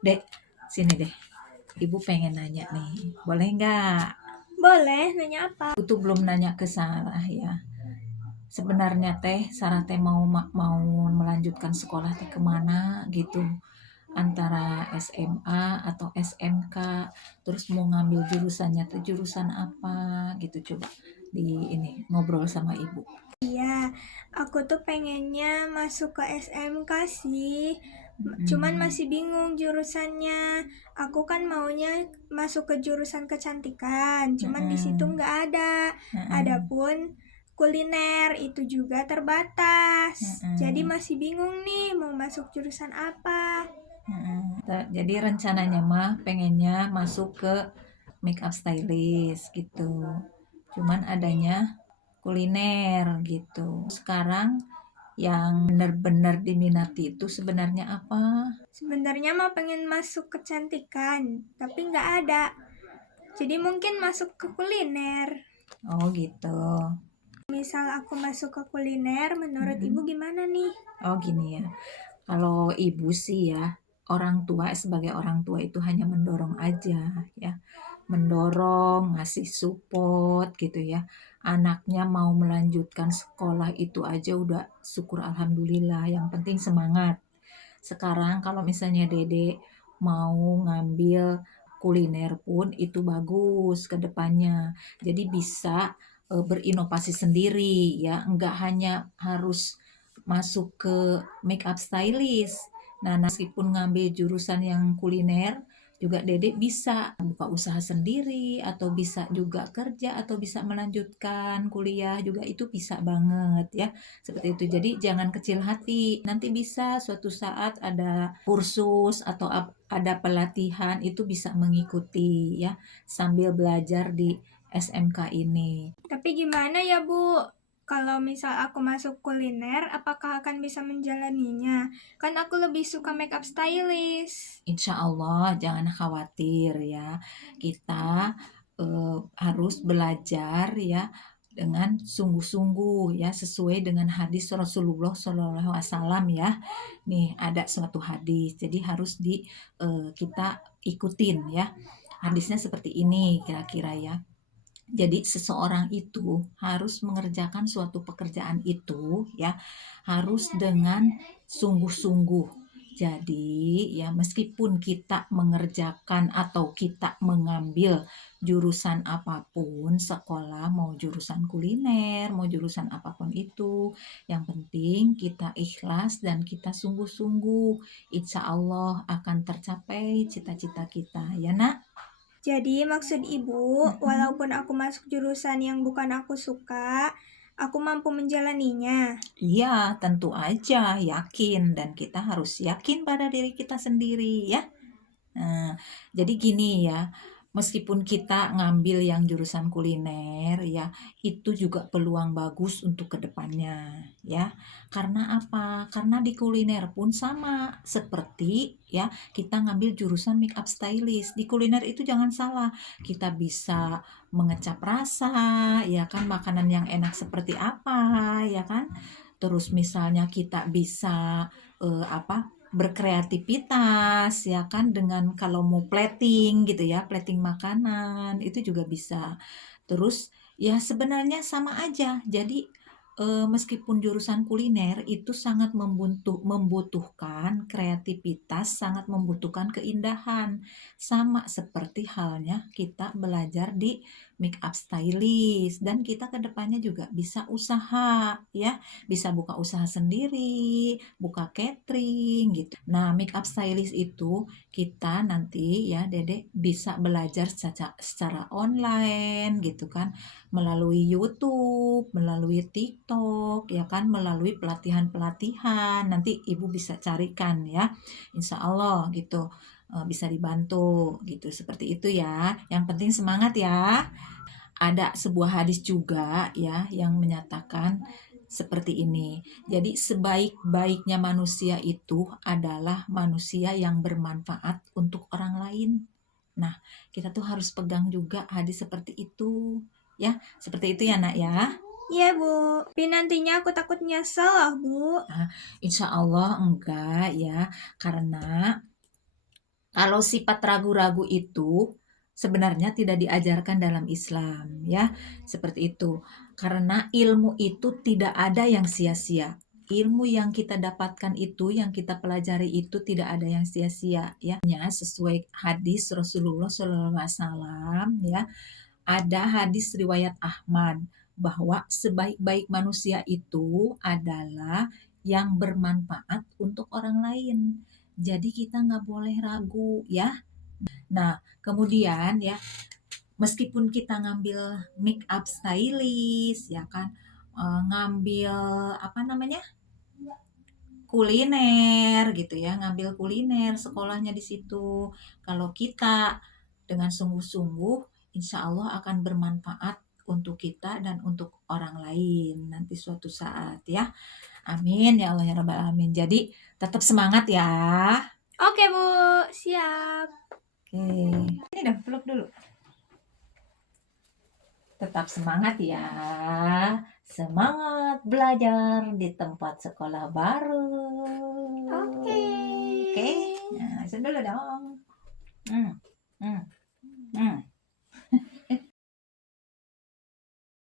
Dek, sini deh. Ibu pengen nanya nih. Boleh nggak? Boleh, nanya apa? Aku tuh belum nanya ke Sarah ya. Sebenarnya teh Sarah teh mau melanjutkan sekolah teh kemana gitu. Antara SMA atau SMK. Terus mau ngambil jurusannya tuh jurusan apa gitu. Coba di ini ngobrol sama ibu. Iya, aku tuh pengennya masuk ke SMK sih. Cuman Mm-mm. masih bingung jurusannya. Aku kan maunya masuk ke jurusan kecantikan, cuman di situ Mm-mm. nggak ada. Mm-mm. Adapun kuliner itu juga terbatas. Jadi Mm-mm. masih bingung nih mau masuk jurusan apa. Jadi rencananya mah pengennya masuk ke makeup stylist gitu. Cuman adanya kuliner gitu. Sekarang yang benar-benar diminati itu sebenarnya apa? Sebenarnya mah pengen masuk kecantikan, tapi nggak ada. Jadi mungkin masuk ke kuliner. Oh gitu. Misal aku masuk ke kuliner, menurut Mm-mm. ibu gimana nih? Oh gini ya. Kalau ibu sih ya, orang tua sebagai orang tua itu hanya mendorong aja ya. Mendorong, ngasih support gitu ya. Anaknya mau melanjutkan sekolah itu aja udah syukur alhamdulillah. Yang penting semangat. Sekarang kalau misalnya Dede mau ngambil kuliner pun itu bagus ke depannya. Jadi bisa berinovasi sendiri ya, enggak hanya harus masuk ke makeup stylist. Nah, meskipun ngambil jurusan yang kuliner, juga Dedek bisa buka usaha sendiri atau bisa juga kerja atau bisa melanjutkan kuliah juga itu bisa banget ya. Seperti itu. Jadi jangan kecil hati. Nanti bisa suatu saat ada kursus atau ada pelatihan itu bisa mengikuti ya sambil belajar di SMK ini. Tapi gimana ya Bu? Kalau misal aku masuk kuliner, apakah akan bisa menjalaninya? Kan aku lebih suka makeup stylist. Insya Allah jangan khawatir ya. Kita harus belajar ya dengan sungguh-sungguh ya sesuai dengan hadis Rasulullah Shallallahu Alaihi Wasallam ya. Nih ada suatu hadis, jadi harus kita ikutin ya. Hadisnya seperti ini kira-kira ya. Jadi seseorang itu harus mengerjakan suatu pekerjaan itu ya harus dengan sungguh-sungguh. Jadi ya meskipun kita mengerjakan atau kita mengambil jurusan apapun, sekolah mau jurusan kuliner, mau jurusan apapun itu, yang penting kita ikhlas dan kita sungguh-sungguh. Insya Allah akan tercapai cita-cita kita ya nak. Jadi maksud ibu, Mm-mm. walaupun aku masuk jurusan yang bukan aku suka, aku mampu menjalaninya. Iya, tentu aja yakin dan kita harus yakin pada diri kita sendiri ya. Nah, jadi gini ya, meskipun kita ngambil yang jurusan kuliner ya, itu juga peluang bagus untuk kedepannya ya. Karena apa? Karena di kuliner pun sama seperti ya kita ngambil jurusan makeup stylist. Di kuliner itu jangan salah, kita bisa mengecap rasa, ya kan makanan yang enak seperti apa, ya kan. Terus misalnya kita bisa berkreativitas ya kan dengan kalau mau plating gitu ya, plating makanan itu juga bisa. Terus ya sebenarnya sama aja. Jadi meskipun jurusan kuliner itu sangat membutuhkan kreativitas, sangat membutuhkan keindahan. Sama seperti halnya kita belajar di make up stylist dan kita kedepannya juga bisa usaha ya, bisa buka usaha sendiri, buka catering gitu. Nah, make up stylist itu kita nanti ya Dede bisa belajar secara online gitu kan, melalui YouTube, melalui TikTok ya kan, melalui pelatihan-pelatihan. Nanti Ibu bisa carikan ya. Insya Allah gitu. Bisa dibantu gitu. Seperti itu ya. Yang penting semangat ya. Ada sebuah hadis juga ya yang menyatakan seperti ini. Jadi sebaik-baiknya manusia itu adalah manusia yang bermanfaat untuk orang lain. Nah, kita tuh harus pegang juga hadis seperti itu. Ya, seperti itu ya nak ya. Iya Bu, tapi nantinya aku takut nyesel loh Bu. Nah, insya Allah enggak ya, karena Kalau sifat ragu-ragu itu sebenarnya tidak diajarkan dalam Islam ya, seperti itu. Karena ilmu itu tidak ada yang sia-sia. Ilmu yang kita dapatkan itu, yang kita pelajari itu tidak ada yang sia-sia ya. Sesuai hadis Rasulullah SAW ya, ada hadis riwayat Ahmad bahwa sebaik-baik manusia itu adalah yang bermanfaat untuk orang lain. Jadi kita nggak boleh ragu ya. Nah, kemudian ya, meskipun kita ngambil make up stylist ya kan, ngambil apa namanya, kuliner gitu ya, ngambil kuliner sekolahnya di situ. Kalau kita dengan sungguh-sungguh, insya Allah akan bermanfaat untuk kita dan untuk orang lain nanti suatu saat ya. Amin ya Allah ya Rabbal Alamin. Jadi tetap semangat ya. Oke, Bu. Siap. Oke. Ini dah peluk dulu. Tetap semangat ya. Semangat belajar di tempat sekolah baru. Oke. Oke. Nah, dulu dong. Hmm. Hmm. Hmm.